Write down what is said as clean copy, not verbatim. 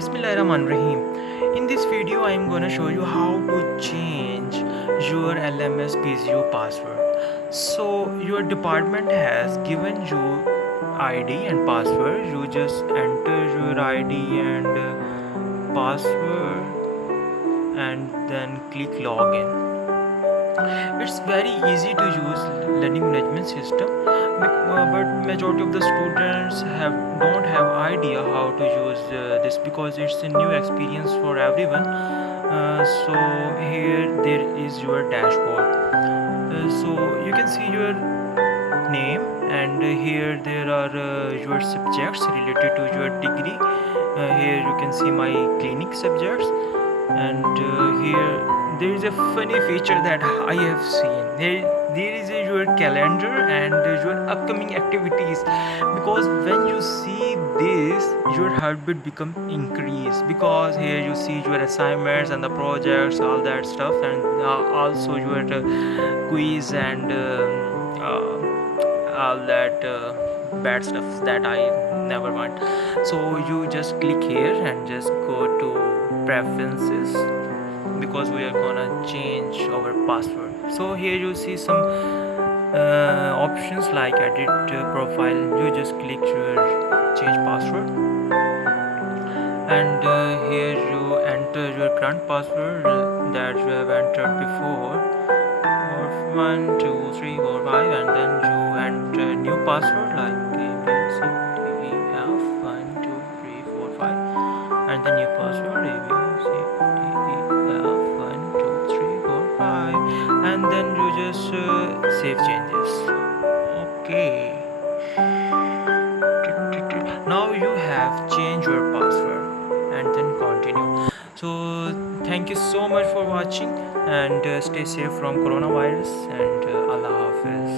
Bismillahirrahmanirrahim. In this video, I am gonna show you how to change your LMS BZU password. So your department has given you ID and password. You just enter your ID and password and then click login. It's very easy to use learning management system, but majority of the students don't have idea how to use this because it's a new experience for everyone. So here there is your dashboard. So you can see your name, and here there are your subjects related to your degree. Here you can see my clinic subjects, and here there is a funny feature that I have seen. There is your calendar and your upcoming activities, because when you see this your heartbeat become increase, because here you see your assignments and the projects, all that stuff, and also your quiz and all that bad stuff that I never want. So you just click here and just go to preferences, because we are gonna change our password. So here you see some options like edit profile. You just click your change password, and here you enter your current password that you have entered before, or 1 2 3 4 5, and then you enter new password like ABCDEF 1 2 3 4 5, and the new password ABCDEF 1 2 3 4 5, and then you just save changes. Okay, now you have changed your password, and then continue. So thank you so much for watching, and stay safe from coronavirus, and Allah Hafiz.